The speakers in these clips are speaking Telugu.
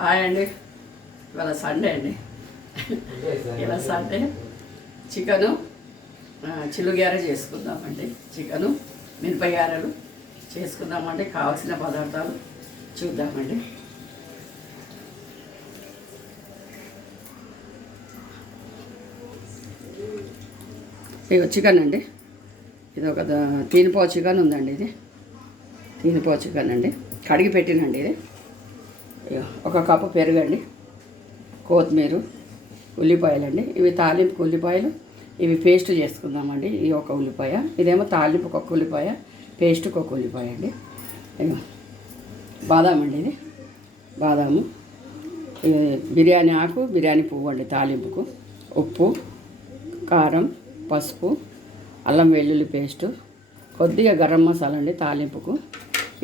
హాయ్ అండి. ఇవాళ సండే అండి. ఇలా సండే చికెను చిల్లు గారె చేసుకుందామండి. చికెను మిరప గారెలు చేసుకుందామండి. కావాల్సిన పదార్థాలు చూద్దామండి. ఇక చికెన్ అండి. ఇది ఒక తీనిపో చికెన్ ఉందండి. ఇది తీనిపో చికెన్ అండి. కడిగి పెట్టినండి. ఇది ఒక కప్పు పెరుగండి, కొత్తిమీర, ఉల్లిపాయలండి. ఇవి తాలింపుకు ఉల్లిపాయలు, ఇవి పేస్ట్ చేసుకుందామండి. ఇది ఒక ఉల్లిపాయ, ఇదేమో తాలింపుకు ఒక ఉల్లిపాయ, పేస్ట్కి ఒక ఉల్లిపాయ అండి. బాదాం అండి. ఇది బాదాము, బిర్యానీ ఆకు, బిర్యానీ పువ్వు అండి తాలింపుకు, ఉప్పు, కారం, పసుపు, అల్లం వెల్లుల్లి పేస్టు, కొద్దిగా గరం మసాలా అండి తాలింపుకు.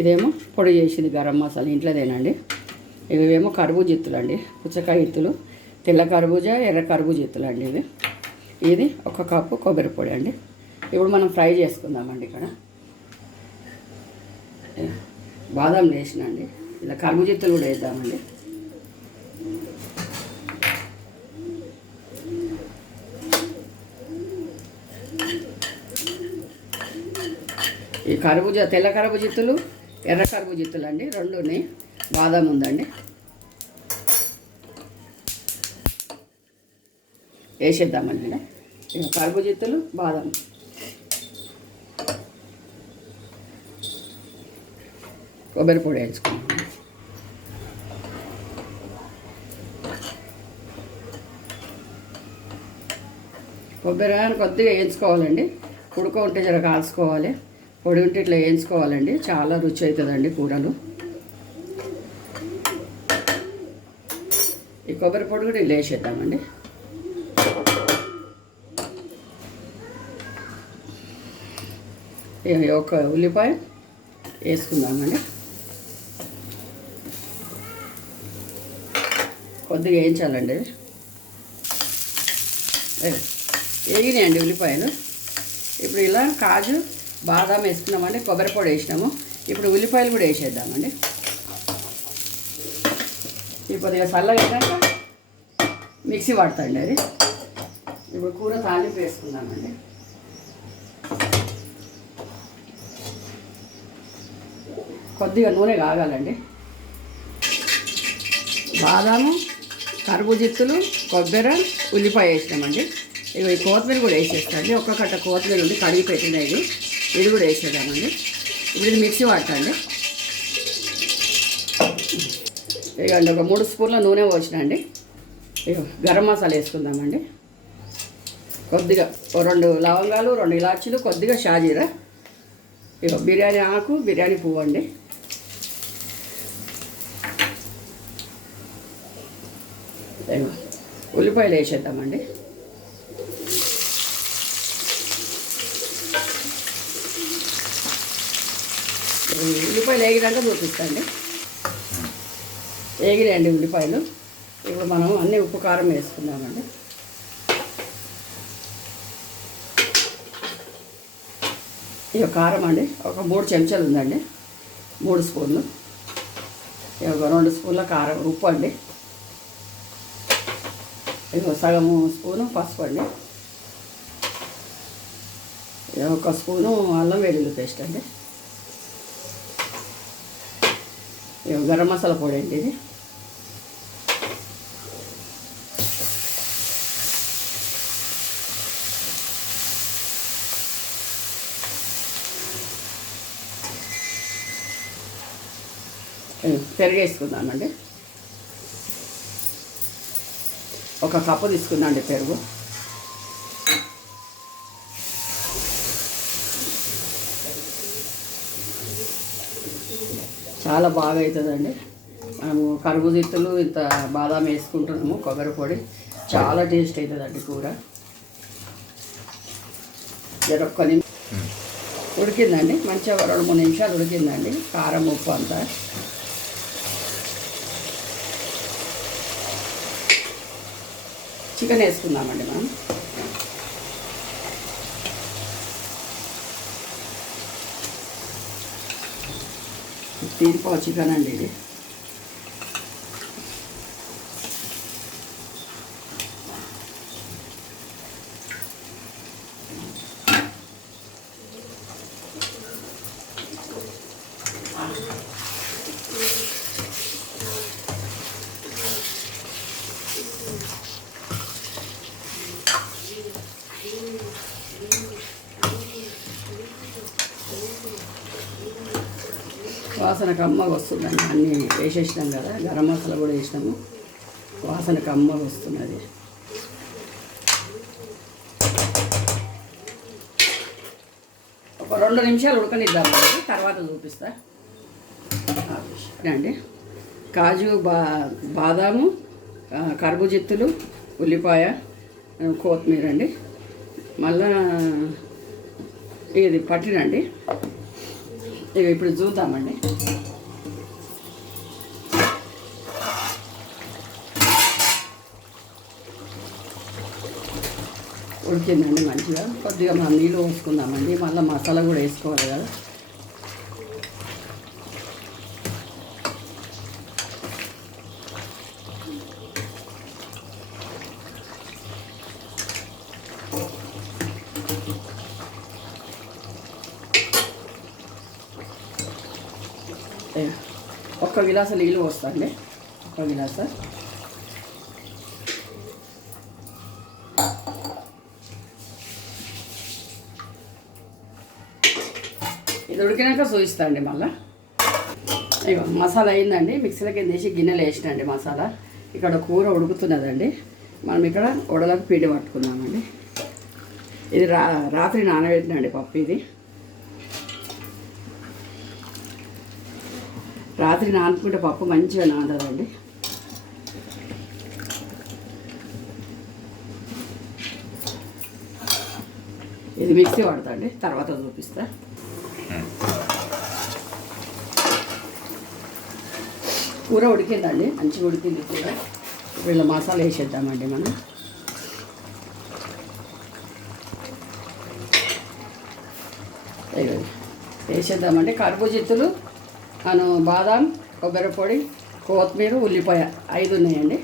ఇదేమో పొడి చేసింది గరం మసాలా ఇంట్లోదేనండి. ఇవేమో కర్బూజ ఇత్తులు అండి, పుచ్చకాయ ఇత్తులు, తెల్ల కర్బూజ, ఎర్ర కర్బూజ ఇత్తులు అండి. ఇది ఒక కప్పు కొబ్బరి పొడి అండి. ఇప్పుడు మనం ఫ్రై చేసుకుందామండి. ఇక్కడ బాదాం వేసినండి, ఇలా కర్బూజ ఇత్తులు కూడా వేద్దామండి. ఈ కర్బూజ, తెల్ల కర్బూజ ఇత్తులు, ఎర్ర కర్బూజ ఇత్తులు అండి, రెండుని. బాదాం ఉందండి, వేసేద్దామండి. కర్బూజ ఇత్తులు, బాదాం, కొబ్బరి పొడి వేసుకున్నాం. కొబ్బరి కొద్దిగా వేయించుకోవాలండి. ఉడక ఉంటే జర కాల్చుకోవాలి, పొడి ఉంటే ఇట్లా వేయించుకోవాలండి. చాలా రుచి అవుతుందండి కూరలు. ఈ కొబ్బరి పొడి కూడా ఇలా వేసేద్దామండి. ఒక ఉల్లిపాయ వేసుకుందామండి. కొద్దిగా వేయించాలండి. వేగినాయండి ఉల్లిపాయలు. ఇప్పుడు ఇలా కాజు, బాదాం వేసుకున్నామండి, కొబ్బరి పొడి వేసినాము. ఇప్పుడు ఉల్లిపాయలు కూడా వేసేద్దామండి. ఇది కొద్దిగా చల్లగా అయినాక మిక్సీ పడతాండి అది. ఇప్పుడు కూర తాలింపు వేసుకుందామండి. కొద్దిగా నూనె కాగాలండి. బాదాము, కర్బూజిత్తులు, కొబ్బరి, ఉల్లిపాయ వేసినామండి. ఇక ఈ కొత్తిమీర కూడా వేసేస్తాండి. ఒక్క కట్ట కొత్తిమీర ఉండి కడిగి పెట్టినది, ఇది కూడా వేసేద్దామండి. ఇప్పుడు ఇది మిక్సీ పడతాండి. ఇక ఒక 3 స్పూన్ల నూనె పోసినండి. ఇక గరం మసాలా వేసుకుందామండి. కొద్దిగా 2 లవంగాలు, 2 ఇలాచీలు, కొద్దిగా షాజీరా, ఇక బిర్యానీ ఆకు, బిర్యానీ పువ్వు అండి. ఉల్లిపాయలు వేసేద్దామండి. ఉల్లిపాయలు వేగినాక చూపిస్తాండి. వేగినాయండి ఉల్లిపాయలు. ఇప్పుడు మనం అన్నీ ఉప్పు కారం వేసుకుందామండి. ఇక కారం అండి, ఒక 3 చెంచాలు ఉందండి, 3 స్పూన్లు. ఇక 2 స్పూన్ల కారం, ఉప్పు అండి. ఇక సగము స్పూను పసుపు అండి. ఇక 1 స్పూను అల్లం వెల్లుల్లి పేస్ట్ అండి. ఇక గరం మసాలా పొడి అండి. ఇది పెరుగు వేసుకుందామండి. 1 కప్పు తీసుకుందామండి పెరుగు. చాలా బాగా అవుతుందండి. మనము కర్బూజిత్తులు ఇంత బాదాం వేసుకుంటున్నాము, కొబ్బరి పొడి, చాలా టేస్ట్ అవుతుందండి కూర. జరొక్కని ఉడికిందండి, మంచిగా 2-3 నిమిషాలు ఉడికిందండి. కారం, ఉప్పు అంతా. చికెన్ వేసుకుందామండి మనం. తీరిపో చికెన్ అండి ఇది. వాసన కమ్మగా వస్తుందండి. అన్నీ వేసేసినాం కదా, గరం మసాలా కూడా వేసినాము, వాసన కమ్మగా వస్తున్నది. ఒక 2 నిమిషాలు ఉడకనిద్దామండి, తర్వాత చూపిస్తా అండి. కాజు, బాదాము, కర్బూజిత్తులు, ఉల్లిపాయ, కొత్తిమీర అండి, మళ్ళా ఇది పట్టినండి. ఇక ఇప్పుడు చూద్దామండి. ఉడికిందండి మంచిగా. కొద్దిగా మనం నీళ్ళు పోసుకుందామండి, మళ్ళీ మసాలా కూడా వేసుకోవాలి కదా. ఒక్క గిలాసు నీళ్ళు పోస్తాండి, ఒక్క గిలాసు. ఇది ఉడికినాక చూపిస్తా అండి మళ్ళీ. ఇక మసాలా అయిందండి, మిక్సీలోకి వేసి గిన్నెలు వేసినండి మసాలా. ఇక్కడ కూర ఉడుకుతున్నదండి, మనం ఇక్కడ ఉడలకు పిండి పట్టుకుందామండి. ఇది రాత్రి నానబెట్టినండి పప్పు. ఇది రాత్రి నానుకుంటే పప్పు మంచిగా నానదండి. ఇది మిక్సీ పడతాండి, తర్వాత చూపిస్తా. కూర ఉడికిందండి, మంచిగా ఉడికింది కూర. వీళ్ళ మసాలా వేసేద్దామండి మనం. వేసేద్దామండి. కర్బూజిత్తులు, బాదాం, కొబ్బరి పొడి, కొత్తిమీర, ఉల్లిపాయ 5 ఉన్నాయండి.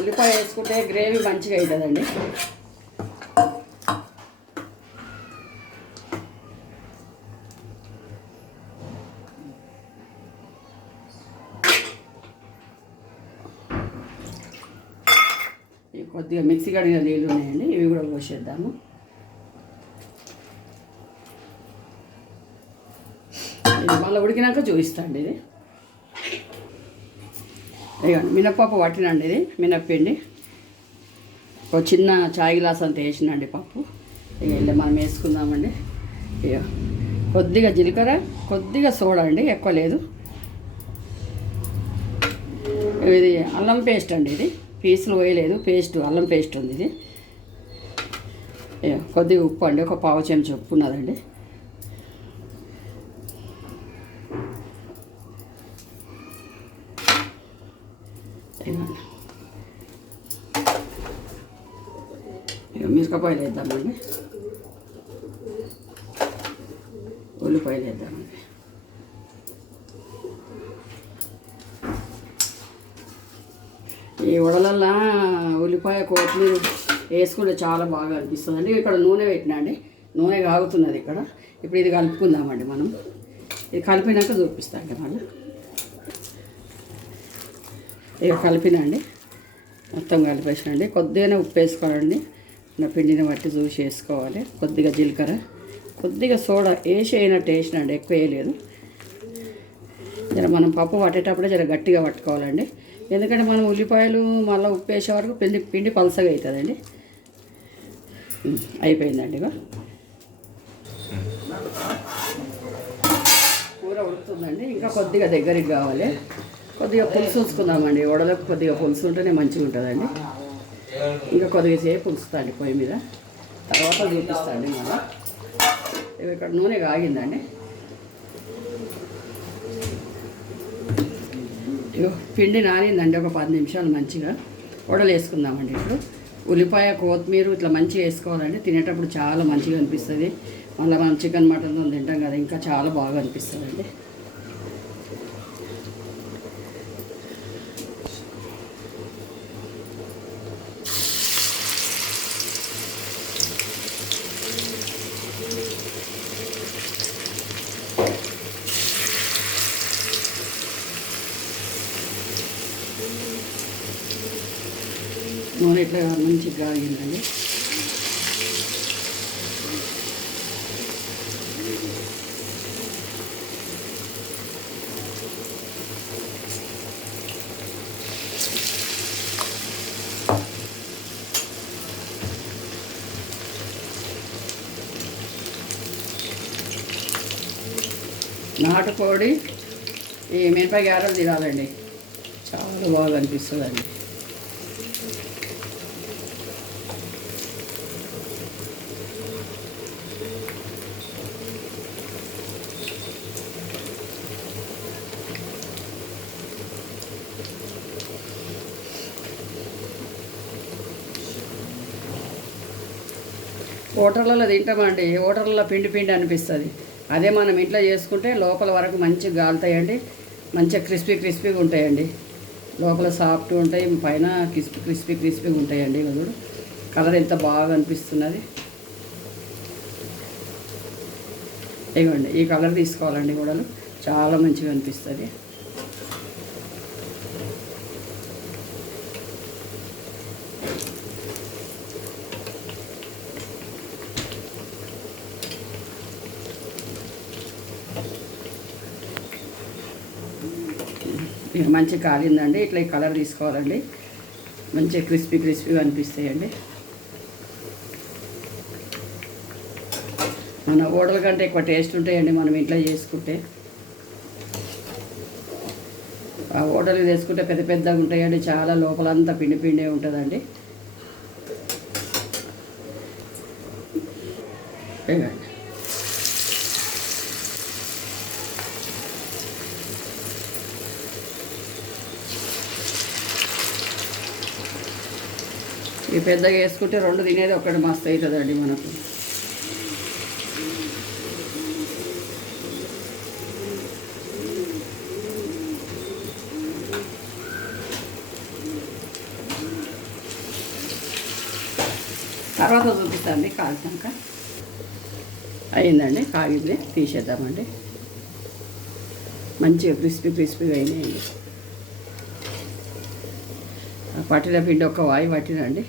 ఉల్లిపాయ వేసుకుంటే గ్రేవీ మంచిగా అవుతుందండి. కొద్దిగా మిక్సీ కడిగిన నీళ్ళు ఉన్నాయండి, ఇవి కూడా పోసేద్దాము. ఇది మళ్ళీ ఉడికినాక చూపిస్తాండి. ఇది ఇవ్వండి, మినప్పప్పు పట్టినండి. ఇది మినప్పిండి ఒక చిన్న చాయ్ గ్లాస్ అంత వేసినండి పప్పు. ఇక ఇలా మనం వేసుకుందామండి. ఇక కొద్దిగా జీలకర్ర, కొద్దిగా సోడా అండి, ఎక్కువ లేదు. ఇది అల్లం పేస్ట్ అండి, ఇది పీసులు వేయలేదు, పేస్ట్, అల్లం పేస్ట్ ఉంది ఇది. కొద్దిగా ఉప్పు అండి, ఒక 1/2 చెంచా ఉప్పు ఉన్నదండి. మిరపకాయలు వేద్దామండి, ఉల్లిపాయలు వేద్దామండి. ఈ వడలల్లో ఉల్లిపాయ, కొత్తిమీర వేసుకుంటే చాలా బాగా అనిపిస్తుందండి. ఇక్కడ నూనె పెట్టినా అండి, నూనె కాగుతున్నది ఇక్కడ. ఇప్పుడు ఇది కలుపుకుందామండి మనం. ఇది కలిపినాక చూపిస్తాండి మళ్ళీ. ఇక కలిపినండి, మొత్తం కలిపేసినండి. కొద్దిగానే ఉప్పు వేసుకోవాలండి, నా పిండిని బట్టి చూసి వేసుకోవాలి. కొద్దిగా జీలకర్ర, కొద్దిగా సోడా వేసి అయినట్టు వేసినండి, ఎక్కువ వేయలేదు. జర మనం పప్పు పట్టేటప్పుడే జర గట్టిగా పట్టుకోవాలండి, ఎందుకంటే మనం ఉల్లిపాయలు మళ్ళీ ఉప్పు వేసే వరకు పిండి పలసగా అవుతుందండి. అయిపోయిందండి. ఇక కూర ఉడుకుతుందండి, ఇంకా కొద్దిగా దగ్గరికి కావాలి. కొద్దిగా పులుసు ఉంచుకుందామండి, వడలకు కొద్దిగా పులుసు ఉంటేనే మంచిగా ఉంటుందండి. ఇంకా కొద్దిగా సేపు ఉంచుతాండి పొయ్యి మీద, తర్వాత చూపిస్తాండి మళ్ళీ. ఇక్కడ నూనె కాగిందండి. ఇగో పిండి నానిందండి, ఒక 10 నిమిషాలు మంచిగా వడలు వేసుకుందామండి. ఇప్పుడు ఉల్లిపాయ, కొత్తిమీర ఇట్లా మంచిగా వేసుకోవాలండి, తినేటప్పుడు చాలా మంచిగా అనిపిస్తుంది. మళ్ళీ మనం చికెన్, మటన్తో తింటాం కదా, ఇంకా చాలా బాగా అనిపిస్తుందండి. నూనె ఇట్లా మంచిగా కాగిందండి. నాటుకోడి ఈ మిరపకాయ గారెలు తినాలండి, చాలా బాగా అనిపిస్తుందండి. హోటళ్ళలో తింటామండి, హోటళ్ళలో పిండి పిండి అనిపిస్తుంది. అదే మనం ఇంట్లో చేసుకుంటే లోపల వరకు మంచిగా గాలుతాయండి, మంచిగా క్రిస్పీగా ఉంటాయండి. లోపల సాఫ్ట్గా ఉంటాయి, పైన క్రిస్పీగా ఉంటాయండి. చూడు కలర్ ఎంత బాగా అనిపిస్తున్నది. ఇవ్వండి, ఈ కలర్ తీసుకోవాలండి కూడలు, చాలా మంచిగా అనిపిస్తుంది. మంచి కాలిందండి, ఇట్లా ఈ కలర్ తీసుకోవాలండి, మంచిగా క్రిస్పీగా అనిపిస్తాయండి. మన హోటల్ కంటే ఎక్కువ టేస్ట్ ఉంటాయండి మనం ఇంట్లో చేసుకుంటే. ఆ హోటల్కి చేసుకుంటే పెద్దగా ఉంటాయండి, చాలా లోపలంతా పిండి ఉంటుందండి. ఈ పెద్దగా వేసుకుంటే రెండు తినేది ఒకటి మస్తు అవుతుందండి మనకు. తర్వాత చూపిస్తాండి కాల్చాక. అయిందండి, కాగింది, తీసేద్దామండి. మంచిగా క్రిస్పీగా అయినాయండి. పట్టిన పిండి ఒక వాయి పట్టినండి.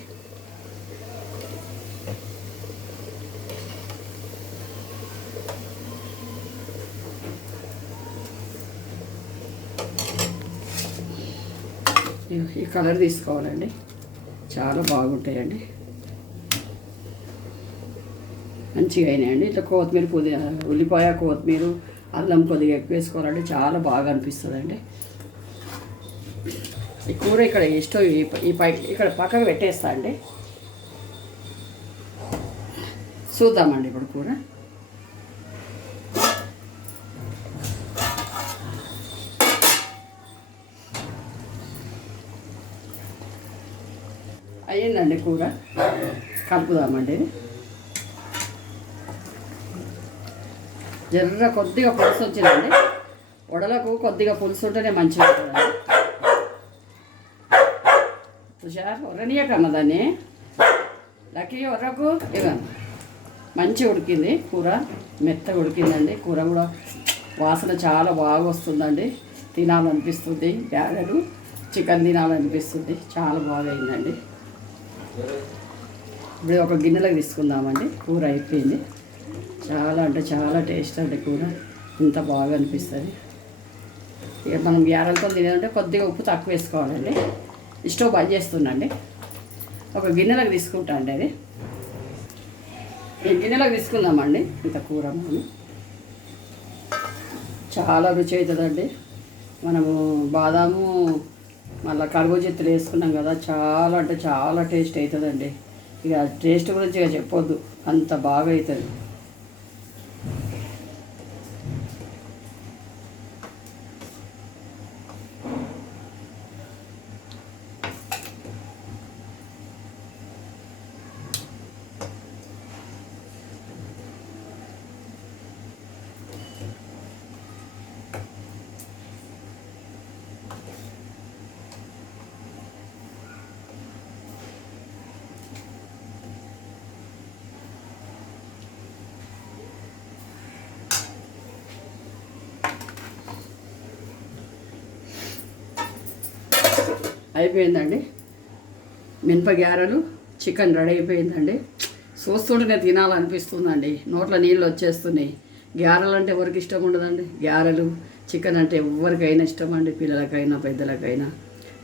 ఈ కలర్ తీసుకోవాలండి, చాలా బాగుంటాయండి, మంచిగా అయినాయండి. ఇట్లా కొత్తిమీర ఉల్లిపాయ కొత్తిమీర అల్లం కొద్దిగా ఎక్కువ వేసుకోవాలంటే చాలా బాగా అనిపిస్తుందండి. ఈ కూర ఇక్కడ స్టవ్ ఈ పై ఇక్కడ పక్కకు పెట్టేస్తా అండి. చూద్దామండి ఇప్పుడు కూర. అయ్యిందండి కూర, కలుపుదామండి. జర్ర కొద్దిగా పులుసు వచ్చిందండి, వడలకు కొద్దిగా పులుసు ఉంటేనే మంచిగా ఉంటుందండి. హుషార్ ఒర్రనీయకన్నా దాన్ని, లక్కీ ఒర్రకు. ఇవ్వండి, మంచిగా ఉడికింది కూర, మెత్తగా ఉడికిందండి. కూర కూడా వాసన చాలా బాగా వస్తుందండి, తినాలనిపిస్తుంది. గారెలు చికెన్ తినాలనిపిస్తుంది, చాలా బాగా అయిందండి. ఇప్పుడు ఒక గిన్నెలకు తీసుకుందామండి. కూర అయిపోయింది, చాలా అంటే చాలా టేస్ట్ అండి కూర, ఇంత బాగా అనిపిస్తుంది. ఇక మనం గారెలతో తినేదంటే కొద్దిగా ఉప్పు తక్కువ వేసుకోవాలండి. స్టవ్ బంద్ చేస్తుందండి, ఒక గిన్నెలకు తీసుకుంటా అండి. అది ఈ గిన్నెలకు తీసుకుందామండి. ఇంత కూర మనం చాలా రుచి అవుతుందండి. మనము బాదాము మళ్ళీ కర్బూజెత్తులు వేసుకున్నాం కదా, చాలా అంటే చాలా టేస్ట్ అవుతుందండి. ఇక టేస్ట్ గురించి ఇక చెప్పొద్దు, అంత బాగా అవుతుంది. అయిపోయిందండి, మినప గారెలు చికెన్ రెడీ అయిపోయిందండి. చూస్తుంటేనే తినాలనిపిస్తుందండి, నోట్లో నీళ్ళు వచ్చేస్తున్నాయి. గారెలు అంటే ఎవరికి ఇష్టం ఉండదండి, గారెలు చికెన్ అంటే ఎవరికైనా ఇష్టం అండి, పిల్లలకైనా పెద్దలకైనా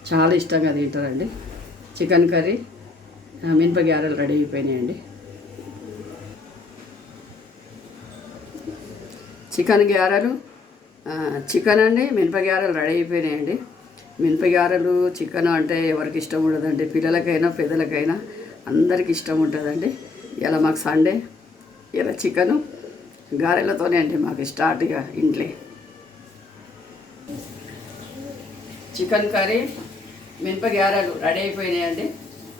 చాలా ఇష్టంగా తింటారండి. చికెన్ కర్రీ మినప గారెలు రెడీ అయిపోయినాయండి. చికెన్ గారెలు చికెన్ అండి, మినపగారెలు రెడీ అయిపోయినాయండి. మినపగారెలు చికెన్ అంటే ఎవరికి ఇష్టం ఉండదండి, పిల్లలకైనా పెద్దలకైనా అందరికి ఇష్టం ఉంటుందండి. ఇలా మాకు సండే ఇలా చికెను గారెలతోనే అండి మాకు స్టార్ట్గా ఇంట్లో. చికెన్ కర్రీ మినపగారెలు రెడీ అయిపోయినాయండి.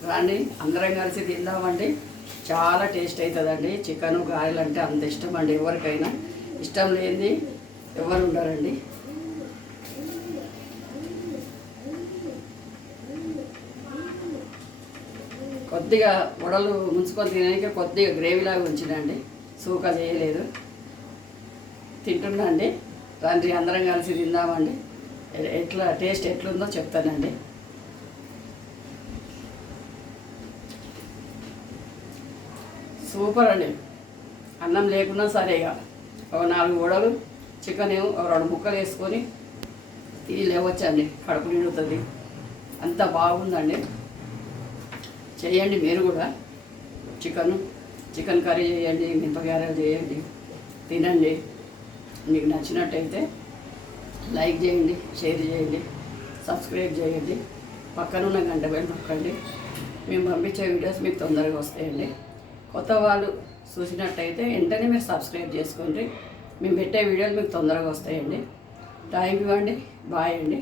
రండి అందరం కలిసి తిందామండి. చాలా టేస్ట్ అవుతుందండి. చికెను గారెలు అంటే అంత ఇష్టం అండి, ఎవరికైనా ఇష్టం లేనిది ఎవరు ఉండరండి. కొద్దిగా వడలు ముంచుకొని తినడానికి కొద్దిగా గ్రేవీలాగా ఉంచినండి, సూకా చేయలేదు. తింటున్నా అండి. రండి అందరం కలిసి తిందామండి. ఎట్లా టేస్ట్ ఎట్లుందో చెప్తానండి. సూపర్ అండి. అన్నం లేకున్నా సరేగా ఒక 4 వడలు చికెన్ ఒక 2 ముక్కలు వేసుకొని తిని లేవచ్చండి, కడుపు నిండుతుంది. అంత బాగుందండి. చేయండి మీరు కూడా. చికెన్ కర్రీ చేయండి, మినపగారెలు చేయండి, తినండి. మీకు నచ్చినట్టయితే లైక్ చేయండి, షేర్ చేయండి, సబ్స్క్రైబ్ చేయండి, పక్కనున్న గంట బెల్ నొక్కండి. మేము పంపించే వీడియోస్ మీకు తొందరగా వస్తాయండి. కొత్త వాళ్ళు చూసినట్టయితే వెంటనే మీరు సబ్స్క్రైబ్ చేసుకోండి. మేము పెట్టే వీడియోలు మీకు తొందరగా వస్తాయండి. థ్యాంక్ యూ అండి. బాయ్ అండి.